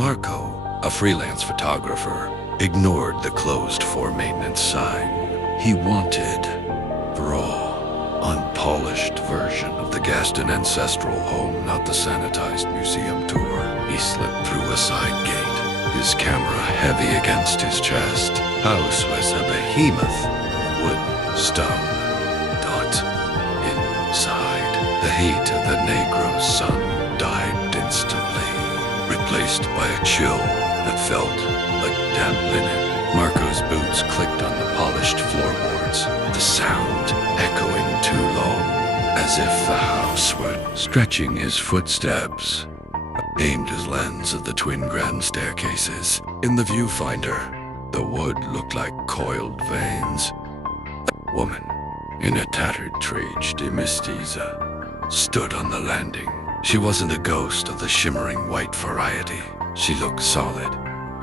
Marco, a freelance photographer, ignored the closed for maintenance sign. He wanted raw, unpolished version of the Gaston ancestral home, not the sanitized museum tour. He slipped through a side gate, his camera heavy against his chest. House was a behemoth of wood, stone, dot. Inside, the heat of the Negrense sun died instantly, replaced by a chill that felt like damp linen. Marco's boots clicked on the polished floorboards, the sound echoing too long, as if the house were stretching his footsteps. Aimed his lens at the twin grand staircases. In the viewfinder, the wood looked like coiled veins. A woman in a tattered traje de mestiza stood on the landing. She wasn't a ghost of the shimmering white variety. She looked solid,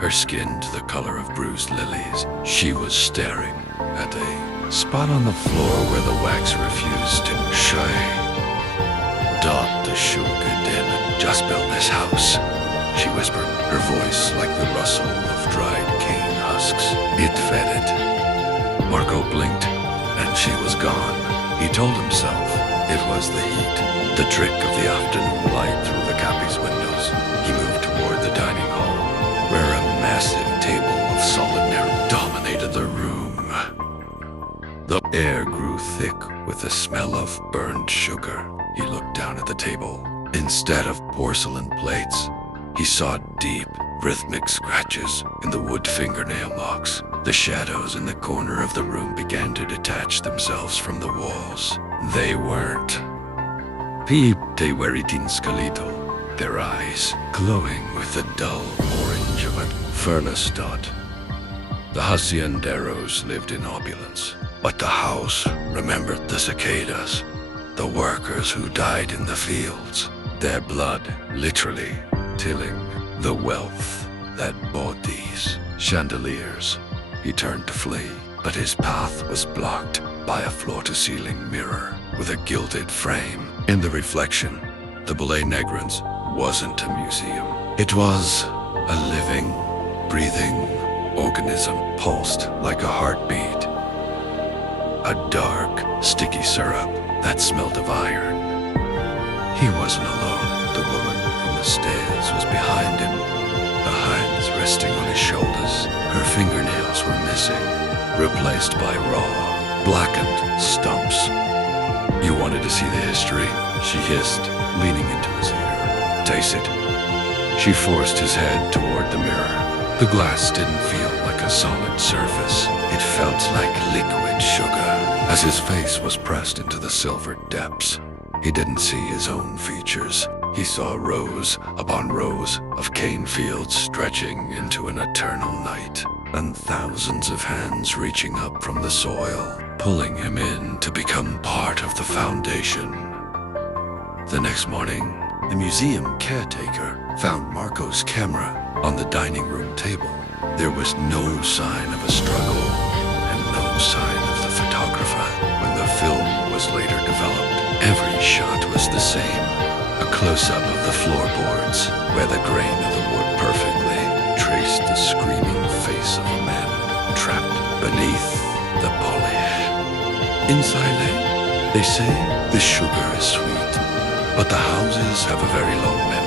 her skin to the color of bruised lilies. She was staring at a spot on the floor where the wax refused to shine. Dot the Shulka didn't just build this house, she whispered, her voice like the rustle of dried cane husks. It fed it. Marco blinked, and she was gone. He told himself it was the heat, the trick of the afternoon light through the Capi's windows. He moved toward the dining hall, where a massive table of solid narrow dominated the room. The air grew thick with the smell of burned sugar. He looked down at the table. Instead of porcelain plates, he saw deep, rhythmic scratches in the wood fingernail marks. The shadows in the corner of the room began to detach themselves from the walls. They weren't. They were eating scalito, their eyes glowing with the dull orange of a furnace dot. The hacienderos lived in opulence, but the house remembered the cicadas, the workers who died in the fields, their blood literally tilling the wealth that bought these chandeliers. He turned to flee, but his path was blocked by a floor-to-ceiling mirror with a gilded frame. In the reflection, the Boulay Negrense wasn't a museum. It was a living, breathing organism, pulsed like a heartbeat. A dark, sticky syrup that smelled of iron. He wasn't alone. The woman from the stairs was behind him, her hands resting on his shoulders. Her fingernails were missing, replaced by raw, blackened stumps. You wanted to see the history? She hissed, leaning into his ear. Taste it. She forced his head toward the mirror. The glass didn't feel like a solid surface. It felt like liquid sugar. As his face was pressed into the silver depths, he didn't see his own features. He saw rows upon rows of cane fields stretching into an eternal night, and thousands of hands reaching up from the soil, pulling him in to become part of the foundation. The next morning, the museum caretaker found Marco's camera on the dining room table. There was no sign of a struggle and no sign of the photographer. When the film was later developed, every shot was the same. A close-up of the floorboards, where the grain of the wood perfectly traced the screaming face of a man trapped beneath the polish. In Silé, they say the sugar is sweet, but the houses have a very long memory.